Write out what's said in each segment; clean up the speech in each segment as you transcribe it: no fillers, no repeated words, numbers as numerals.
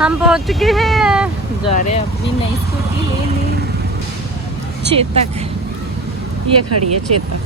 हम पहुंच चुके हैं, जा रहे हैं अपनी नई स्कूटी लेने। चेतक, ये खड़ी है चेतक।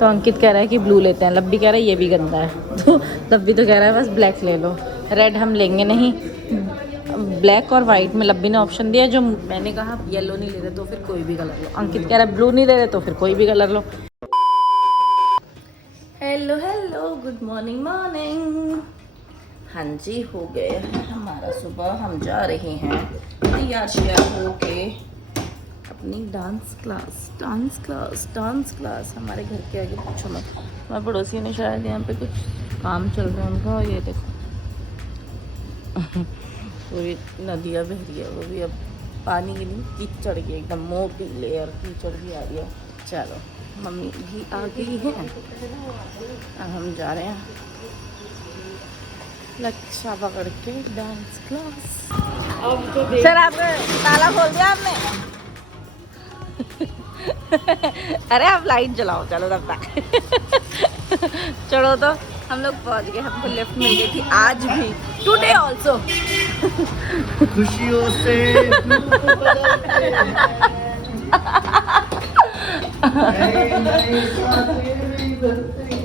तो अंकित कह रहा है कि ब्लू लेते हैं, लब्बी कह रहा है ये भी गंदा है। तो लब्बी तो कह रहा है बस ब्लैक ले लो, रेड हम लेंगे नहीं। ब्लैक और वाइट में लब्बी ने ऑप्शन दिया, जो मैंने कहा येलो नहीं ले रहे तो फिर कोई भी कलर लो। अंकित कह रहा है ब्लू नहीं ले रहे तो फिर कोई भी कलर लो। Hello hello, good morning morning. हाँ जी, हो गए हमारा सुबह। हम जा रहे हैं तैयार श्यार हो के अपनी डांस क्लास हमारे घर के आगे। पूछो मत, हमारे पड़ोसी ने शायद यहाँ पे कुछ काम चल रहा है उनका। ये देखो पूरी नदियाँ बह रही है, वो भी अब पानी की नहीं, कीचड़ की एकदम मोटी लेयर कीचड़ भी आ रही है। चलो मम्मी भी आ गई है, अब हम जा रहे हैं लक्षा पकड़ के डांस क्लास। सर आप ताला खोल दिया आपने? अरे आप लाइट जलाओ, चलो तब तक। चलो तो हम लोग पहुंच गए, हमको लिफ्ट मिल गई थी आज भी, टुडे ऑल्सो। खुशियों से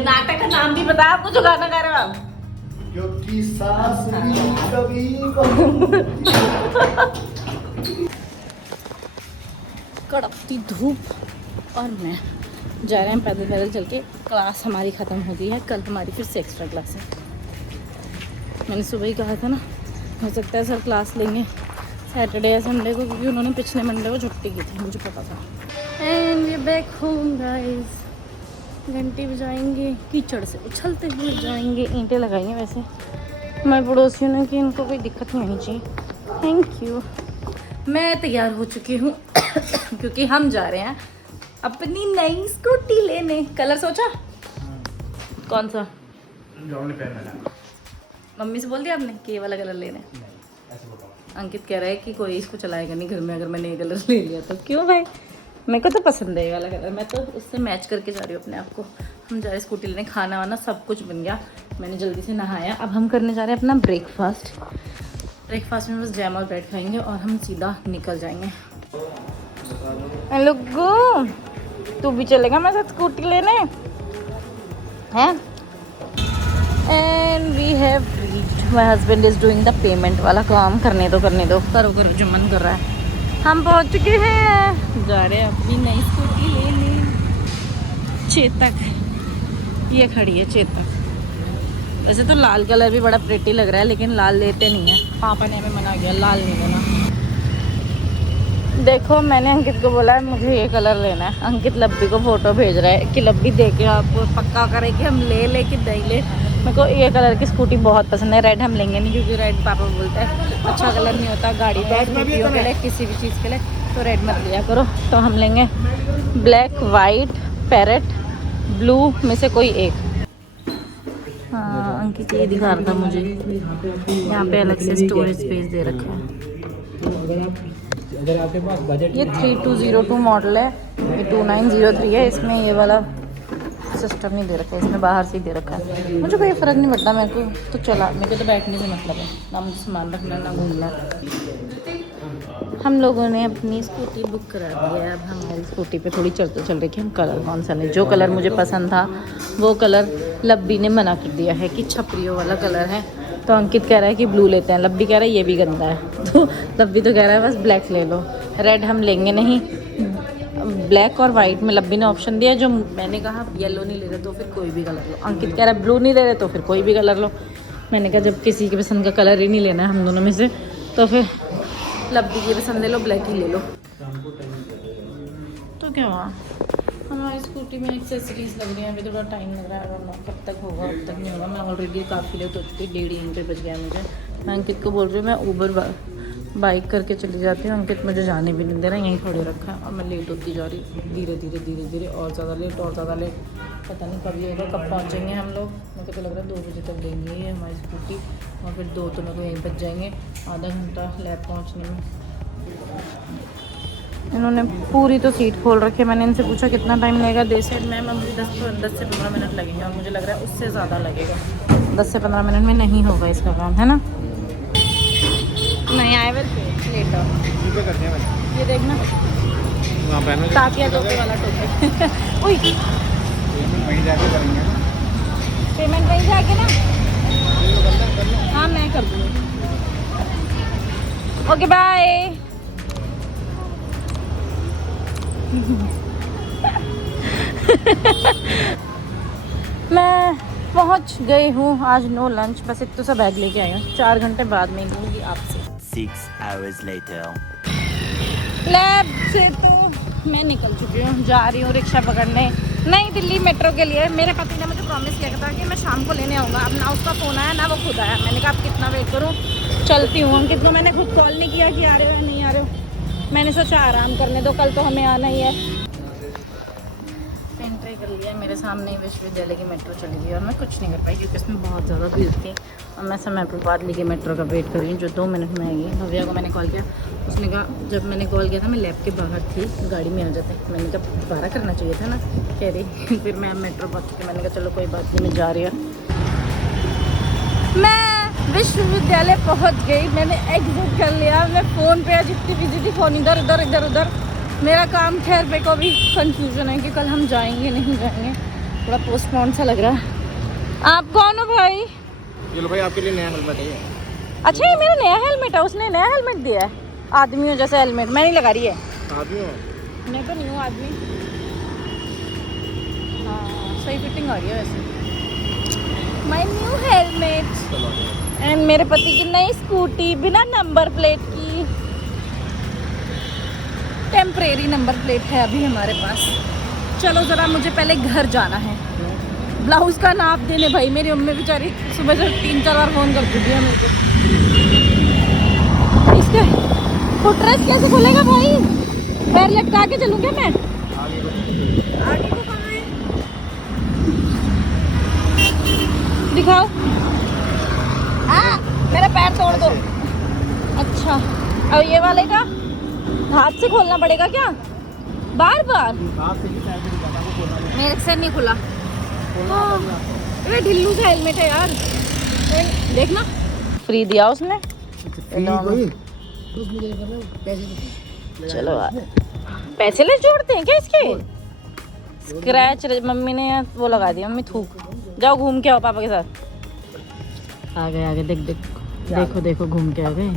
नाटक का नाम भी बता, आपको जो गाना गा रहे हो आप? क्योंकि सास भी कभी कड़कती धूप और मैं जा रहे हैं पैदल पैदल चल के। क्लास हमारी ख़त्म हो गई है, कल हमारी फिर से एक्स्ट्रा क्लास है। मैंने सुबह ही कहा था ना, हो सकता है सर क्लास लेंगे सैटरडे या संडे को, क्योंकि उन्होंने पिछले मंडे को छुट्टी की थी, मुझे पता था। And we back home guys. घंटी बजाएंगे, कीचड़ से उछलते हुए जाएंगे। ईंटें लगाएंगे वैसे हमारे पड़ोसियों ने कि इनको कोई दिक्कत नहीं आनी चाहिए। Thank you. मैं तैयार हो चुकी हूँ क्योंकि हम जा रहे हैं अपनी नई स्कूटी लेने। कलर सोचा कौन सा? मम्मी से बोल दिया आपने कि ये वाला कलर लेना है? अंकित कह रहा है कि कोई इसको चलाएगा नहीं घर में अगर मैंने ये कलर ले लिया तो। क्यों भाई, मेरे को तो पसंद है ये वाला कलर, मैं तो उससे मैच करके जा रही हूँ अपने आप को। हम जा रहे स्कूटी लेने, खाना वाना सब कुछ बन गया, मैंने जल्दी से नहाया। अब हम करने जा रहे हैं अपना ब्रेकफास्ट में बस जैम और ब्रेड खाएंगे और हम सीधा निकल जाएंगे। हेलो गो, तू भी चलेगा मेरे साथ स्कूटी लेने हैं? And we have reached, my husband is doing the payment वाला काम। करने दो करो जो मन कर रहा है। हम पहुंच चुके हैं, जा रहे हैं अपनी नई स्कूटी लेने। चेतक, ये खड़ी है चेतक। वैसे तो लाल कलर भी बड़ा प्रिटी लग रहा है, लेकिन लाल लेते नहीं है, पापा ने हमें मना किया लाल नहीं लेना। देखो मैंने अंकित को बोला है मुझे ये कलर लेना है, अंकित लब्बी को फोटो भेज रहा है कि लब्बी देखे आप पक्का करे कि हम ले कि नहीं ले। मेरे को ये कलर की स्कूटी बहुत पसंद है। रेड हम लेंगे नहीं क्योंकि रेड पापा बोलता है अच्छा कलर नहीं होता गाड़ी पे, स्कूटियों के लिए, किसी भी चीज़ के लिए, तो रेड मत लिया करो। तो हम लेंगे ब्लैक, वाइट, पैरेट, ब्लू में से कोई एक। हाँ अंकित ये दिखा रहा था मुझे, यहाँ पे अलग से स्टोरेज स्पेस दे रखा है। अगर आपके पास बजट, ये 3202 मॉडल है, ये 2903 है। इसमें ये वाला सिस्टम नहीं दे रखा है, इसमें बाहर से ही दे रखा है। मुझे कोई फ़र्क नहीं पड़ता, मेरे को तो चला, मेरे को तो बैठने से मतलब है, ना मुझे सामान रखना ना घूमना। हम लोगों ने अपनी स्कूटी बुक करा दी है। अब हमारी स्कूटी पे थोड़ी चलते चल रही कि हम कलर कौन सा लें। जो कलर मुझे पसंद था वो कलर लब्बी ने मना कर दिया है कि छपरियों वाला कलर है। तो अंकित कह रहा है कि ब्लू लेते हैं, लब्बी कह रहा है ये भी गंदा है। तो लब्बी तो कह रहा है बस ब्लैक ले लो, रेड हम लेंगे नहीं। ब्लैक और वाइट में लब्बी ने ऑप्शन दिया, जो मैंने कहा येलो नहीं ले रहे तो फिर कोई भी कलर लो। अंकित कह रहा है ब्लू नहीं ले रहे तो फिर कोई भी कलर लो। मैंने कहा जब किसी के पसंद का कलर ही नहीं लेना है हम दोनों में से, तो फिर लब्बी की पसंद ले लो, ब्लैक ही ले लो। तो क्या हुआ, हमारी स्कूटी में एक्सेसरीज लग रही हैं, अभी थोड़ा टाइम लग रहा है, वरना कब तक होगा अब तक नहीं होगा। मैं ऑलरेडी काफ़ी लेट हो चुकी, 1:30 घंटे बज गया मुझे। मैं अंकित को बोल रही हूँ मैं ऊबर बाइक करके चली जाती हूँ, अंकित मुझे जाने भी नहीं दे रहा, यहीं खड़े रखा है और मैं लेट होती जा रही, धीरे धीरे और ज़्यादा लेट। पता नहीं कब ये होगा, कब पहुँचेंगे हम लोग। मुझे तो लग रहा है 2 बजे तक लेंगे ये हमारी स्कूटी, और फिर 2 तो यहीं बच जाएंगे, आधा घंटा लैब पहुँचने में। इन्होंने पूरी तो सीट खोल रखी है। मैंने इनसे पूछा कितना टाइम लगेगा, दे सेड मैम अभी 10 से 15 मिनट लगेंगे, और मुझे लग रहा है उससे ज़्यादा लगेगा। 10 से 15 मिनट में नहीं होगा इसका काम, है ना। पे करते हैं मैंने। ये देखना वहाँ पे ताकिया टोपे वाला टोपे। उई वहीं जाके करेंगे ना। पेमेंट वहीं जाके ना। हाँ मैं कर दूँगी। Okay bye. मैं पहुंच गई हूँ। आज नो लंच, बस इतना सा बैग लेके आई हूँ। 4 घंटे बाद में मिलूंगी आपसे। 6 hours later. लैब से तो मैं निकल चुकी हूँ, जा रही हूँ रिक्शा पकड़ने नई दिल्ली मेट्रो के लिए। मेरे पति ने मुझे प्रॉमिस किया था कि मैं शाम को लेने आऊँगा। अब ना उसका फ़ोन आया ना वो खुद आया। मैंने कहा अब कितना वेट करूँ, चलती हूँ। अंकित को मैंने खुद कॉल नहीं किया कि आ रहे हो या नहीं आ रहे हो। मैंने सोचा आराम करने दो, कल तो हमें आना ही है। एंट्री कर लिया, मेरे सामने ही विश्वविद्यालय की मेट्रो चली गई और मैं कुछ नहीं कर पाई क्योंकि इसमें बहुत ज़्यादा भीड़ थी। और मैं समय पर बादली की मेट्रो का वेट कर रही हूँ जो 2 मिनट में आएगी। भव्या को मैंने कॉल किया, उसने कहा, जब मैंने कॉल किया था मैं लैब के बाहर थी, गाड़ी में आ जाते। मैंने कहा दोबारा करना चाहिए था ना, कह रही फिर मैं मेट्रो पहुँच चुकी। मैंने कहा चलो कोई बात नहीं, मैं जा रही हूँ। मैं विश्वविद्यालय पहुँच गई, मैंने एग्जिट कर लिया। मैं फ़ोन पे जितनी विजिटी फ़ोन इधर उधर इधर उधर। मेरा काम खैर पे को भी कंफ्यूजन है कि कल हम जाएंगे नहीं जाएंगे, थोड़ा पोस्टपोन सा लग रहा है। आप कौन हो भाई? ये लो भाई आपके लिए नया हेलमेट है। अच्छा ये मेरा नया हेलमेट है, उसने नया हेलमेट दिया है। आदमियों जैसे हेलमेट मैं नहीं लगा रही है। आदमी हो? मैं तो नहीं हूँ आदमी। हाँ सही फिटिंग आ रही है वैसे। माय न्यू हेलमेट एंड मेरे पति की नई स्कूटी बिना नंबर प्लेट की। टेम्परेरी नंबर प्लेट है अभी हमारे पास। चलो ज़रा मुझे पहले घर जाना है, ब्लाउज़ का नाप देने। भाई मेरी मम्मी बेचारी सुबह से 3-4 बार फ़ोन कर चुकी है मेरे को। इसका फुटरेस कैसे खुलेगा भाई? पैर लटका के चलूँ क्या मैं? आगे को कहाँ है? दिखाओ। हाँ मेरा पैर तोड़ दो। अच्छा अब ये वाले का हाथ से खोलना पड़ेगा क्या बार बार? मेरे से नहीं खुला। अरे ढिल्लू सा हेलमेट है यार, देखना फ्री दिया उसने। चलो पैसे ले जोड़ते हैं क्या इसके? स्क्रैच मम्मी ने वो लगा दिया। मम्मी थूक, जाओ घूम के आओ पापा के साथ। आ गए आगे, देख देख देखो देखो घूम के आ गए।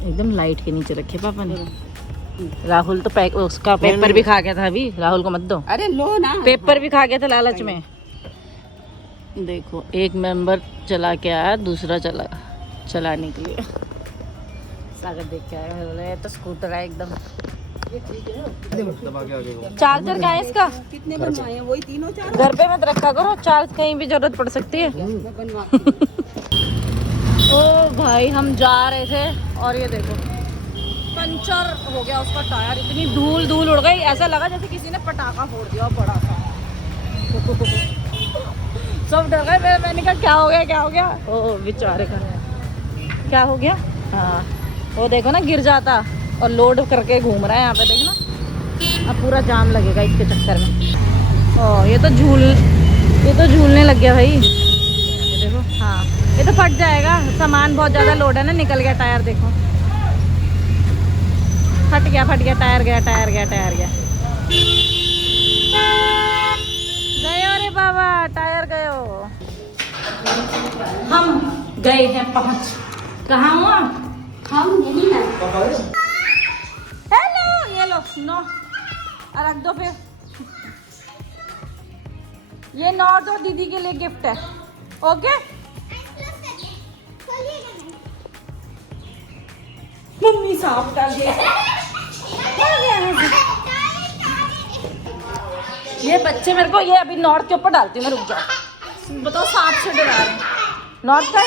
एकदम लाइट के नीचे रखे पापा ने। राहुल तो उसका पेपर भी खा गया था। अभी राहुल को मत दो। अरे लो ना, पेपर भी खा गया था लालच में। देखो एक मेंबर चला के आया, दूसरा चला चलाने के लिए। सागर देख के आया, बोला ये तो स्कूटर है एकदम। चार्जर का है इसका? कितने बनवाए हैं? वही तीनों चार घर पे मत रखा करो, चार्ज कहीं भी जरूरत पड़ सकती है। बनवा के। ओ भाई हम जा रहे थे और ये देखो पंचर हो गया उसका टायर। इतनी धूल धूल उड़ गई, ऐसा लगा जैसे किसी ने पटाखा फोड़ दिया बड़ा सा। सब डर गए। मैंने कहा क्या हो गया क्या हो गया? ओ बेचारे का क्या हो गया? हाँ वो देखो ना गिर जाता और लोड करके घूम रहा है यहाँ पे, देखना। अब पूरा जाम लगेगा इसके चक्कर में। ओ ये तो झूलने लग गया भाई। ये देखो हाँ ये तो फट जाएगा, सामान बहुत ज़्यादा लोड है ना। निकल गया टायर, देखो फट गया टायर गया गयो रे बाबा, टायर गयो। हम गए हैं पहुंच। कहाँ हुआ? हम यही ना। हेलो ये लो नो रख दो फिर। ये नॉर्थ और दीदी के लिए गिफ्ट है। ओके मम्मी साफ कर दिया। ये बच्चे मेरे को ये अभी नॉर्थ के ऊपर डालती हूँ मैं, रुक जाओ। बताओ सांप से डरा रहे हैं। नॉर्थ का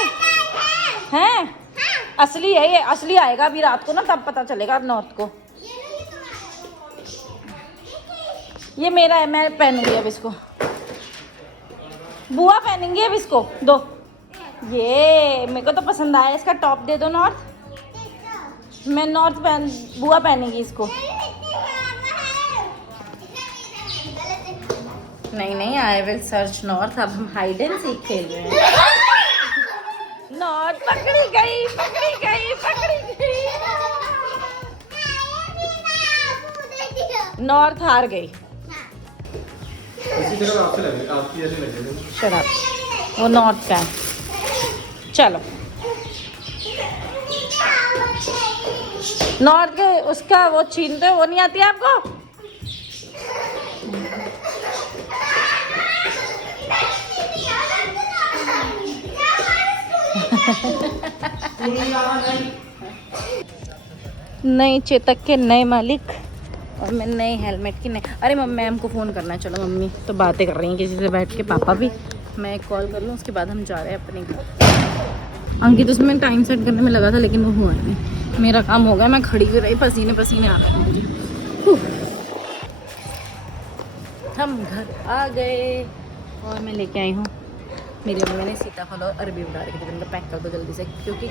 है? असली है ये, असली आएगा अभी रात को ना, तब पता चलेगा नॉर्थ को। ये मेरा है, मैं पहनूंगी अब इसको। बुआ पहनेंगी अब इसको, दो। ये मेरे को तो पसंद आया, इसका टॉप दे दो नॉर्थ। मैं नॉर्थ बुआ पहनेगी इसको। नहीं आई विल सर्च नॉर्थ। अब हम हाइड एंड सीक खेल रहे हैं। नॉर्थ पकड़ी गई। नॉर्थ हार गई। इसी तरह आपसे लगे, आपकी जैसे लगे। शराब वो नॉर्थ का है। चलो नॉर्थ के उसका वो छीनते वो नहीं आती है आपको? नई चेतक के नए मालिक और मैं नए हेलमेट की नए। अरे मम्मी मैम को फ़ोन करना है। चलो मम्मी तो बातें कर रही हैं किसी से बैठ के, पापा भी। मैं एक कॉल कर लूँ उसके बाद हम जा रहे हैं अपने घर। अंकित उसमें टाइम सेट करने में लगा था लेकिन वो हुआ नहीं। मेरा काम हो गया, मैं खड़ी हुई रही, पसीने पसीने आ रहे हैं मुझे। हम घर आ गए और मैं लेके आई हूँ, मेरी मम्मी ने सीताफल और अरबी बना रखी थी। मैंने पैक कर दो जल्दी से, क्योंकि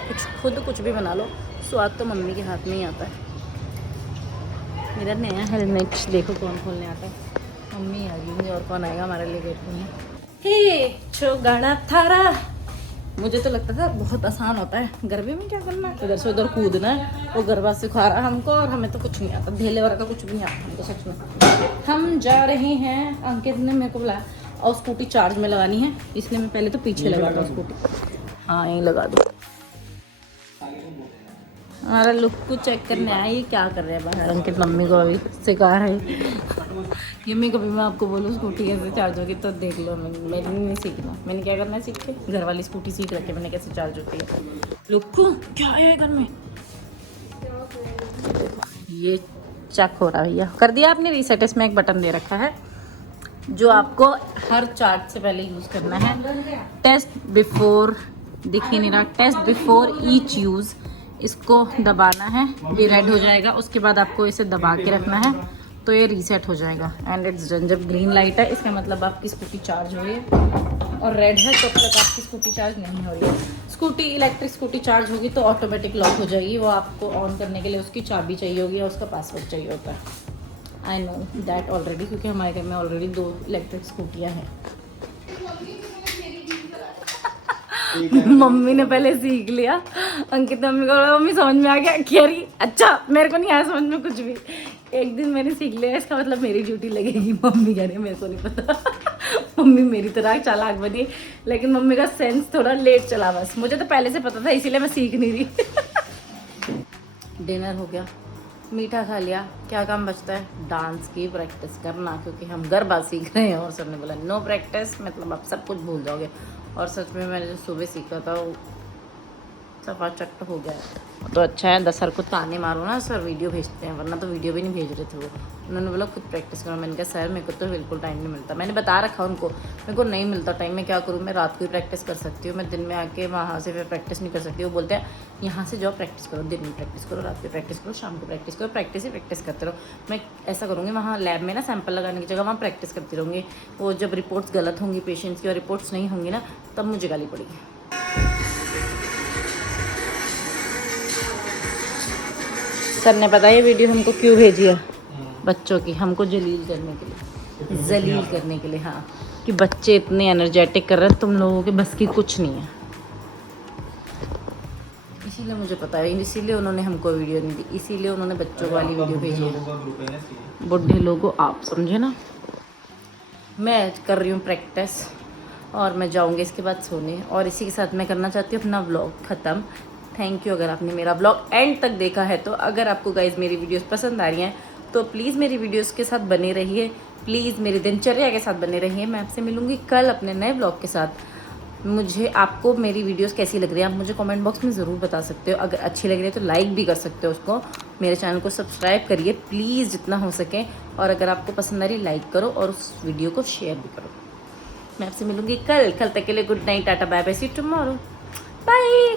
कुछ भी बना लो स्वाद तो मम्मी के हाथ में ही आता है। मेरा नया हेलमेट देखो कौन खोलने आता है। मम्मी आ गई और कौन आएगा हमारे लिए वेट में। हे छोगाड़ा थारा। मुझे तो लगता था बहुत आसान होता है, गरबे में क्या करना है, इधर से उधर कूदना है। वो गरबा सिखा रहा हमको और हमें तो कुछ नहीं आता, ढेले वाला का कुछ भी नहीं आता हमको सच में। हम जा रहे हैं, अंकित ने मेरे को बुलाया और स्कूटी चार्ज में लगानी है, इसलिए मैं पहले तो पीछे लगा दूँ स्कूटी। हाँ यहीं लगा दो। हमारा लुक को चेक करने आया, ये क्या कर रहे हैं बाहर। अंकित मम्मी को अभी सिखा रहे हैं। ये मैं कभी मैं आपको बोलूँ स्कूटी कैसे चार्ज होगी तो देख लो। मैंने नहीं सीखना, मैंने क्या करना है सीख के, घर वाली स्कूटी सीख रखी मैंने कैसे चार्ज होती है। लुक को क्या है घर में, ये चेक हो रहा है भैया। कर दिया आपने रीसेट, इसमें एक बटन दे रखा है जो आपको हर चार्ज से पहले यूज़ करना है। टेस्ट बिफोर, दिख ही नहीं रहा, टेस्ट बिफोर ईच यूज़। इसको दबाना है, ये रेड हो जाएगा, उसके बाद आपको इसे दबा के रखना है तो ये रीसेट हो जाएगा एंड इट्स डन। जब ग्रीन लाइट है इसका मतलब आपकी स्कूटी चार्ज हो रही है और रेड है तब तक आपकी स्कूटी चार्ज नहीं हो रही है। स्कूटी इलेक्ट्रिक स्कूटी चार्ज होगी तो ऑटोमेटिक लॉक हो जाएगी। वो आपको ऑन करने के लिए उसकी चाबी चाहिए होगी या उसका पासवर्ड चाहिए होता है। आई नो दैट ऑलरेडी, क्योंकि हमारे घर में ऑलरेडी 2 इलेक्ट्रिक स्कूटियाँ हैं। मम्मी ने पहले सीख लिया, अंकित मम्मी को मम्मी समझ में आ गया कि अरे अच्छा मेरे को नहीं आया समझ में कुछ भी। एक दिन मैंने सीख लिया, इसका मतलब मेरी ड्यूटी लगेगी। मम्मी कह रही मेरे को नहीं पता। मम्मी मेरी तरह चालाक बनी, लेकिन मम्मी का सेंस थोड़ा लेट चला बस। मुझे तो पहले से पता था इसीलिए मैं सीख नहीं रही। डिनर हो गया, मीठा खा लिया, क्या काम बचता है, डांस की प्रैक्टिस करना, क्योंकि हम गरबा सीख रहे हैं। और सर ने बोला नो प्रैक्टिस मतलब आप सब कुछ भूल जाओगे। और सच में मैंने जो सुबह सीखा था वो सफा चट्ट हो गया। तो अच्छा है 10 सर को ताने मारो ना, सर वीडियो भेजते हैं, वरना तो वीडियो भी नहीं भेज रहे थे वो। उन्होंने बोला खुद प्रैक्टिस करो। मैंने कहा सर मेरे को तो बिल्कुल टाइम नहीं मिलता। मैंने बता रखा उनको मेरे को नहीं मिलता टाइम, मैं क्या करूँ, मैं रात को ही प्रैक्टिस कर सकती हूँ, मैं दिन में आके वहाँ से फिर प्रैक्टिस नहीं कर सकती। वो बोलते हैं यहाँ से जाओ प्रैक्टिस करो, दिन में प्रैक्टिस करो, रात को प्रैक्टिस करो, शाम को प्रैक्टिस करो, प्रैक्टिस ही प्रैक्टिस करते रहो। मैं ऐसा करूँगी वहाँ लैब में ना सैंपल लगाने की जगह वहाँ प्रैक्टिस करती रहूँगी। वो जब रिपोर्ट्स गलत होंगी पेशेंट्स की और रिपोर्ट्स नहीं होंगी ना तब मुझे गाली पड़ेगी। सर ने पता ये वीडियो हमको क्यों भेजी है, बच्चों की, हमको जलील करने के लिए, जलील करने के लिए। हाँ कि बच्चे इतने एनर्जेटिक कर रहे हैं, तुम लोगों के बस की कुछ नहीं है। इसीलिए मुझे पता है, इसीलिए उन्होंने हमको वीडियो नहीं दी, इसीलिए उन्होंने बच्चों वाली वीडियो भेजी है। बुढ़े लोगों आप समझे ना। मैं कर रही हूँ प्रैक्टिस और मैं जाऊँगी इसके बाद सोने। और इसी के साथ मैं करना चाहती हूँ अपना व्लॉग ख़त्म। थैंक यू अगर आपने मेरा व्लॉग एंड तक देखा है तो। अगर आपको गाइज मेरी वीडियोस पसंद आ रही हैं तो प्लीज़ मेरी वीडियोस के साथ बने रहिए, प्लीज़ मेरी दिनचर्या के साथ बने रहिए। मैं आपसे मिलूँगी कल अपने नए व्लॉग के साथ। मुझे आपको मेरी वीडियोस कैसी लग रही है आप मुझे कमेंट बॉक्स में ज़रूर बता सकते हो। अगर अच्छी लग रही है तो लाइक भी कर सकते हो उसको। मेरे चैनल को सब्सक्राइब करिए प्लीज़ जितना हो सके। और अगर आपको पसंद आ रही लाइक करो और उस वीडियो को शेयर भी करो। मैं आपसे मिलूँगी कल तक के लिए good night, tata bye bye, see you tomorrow, bye.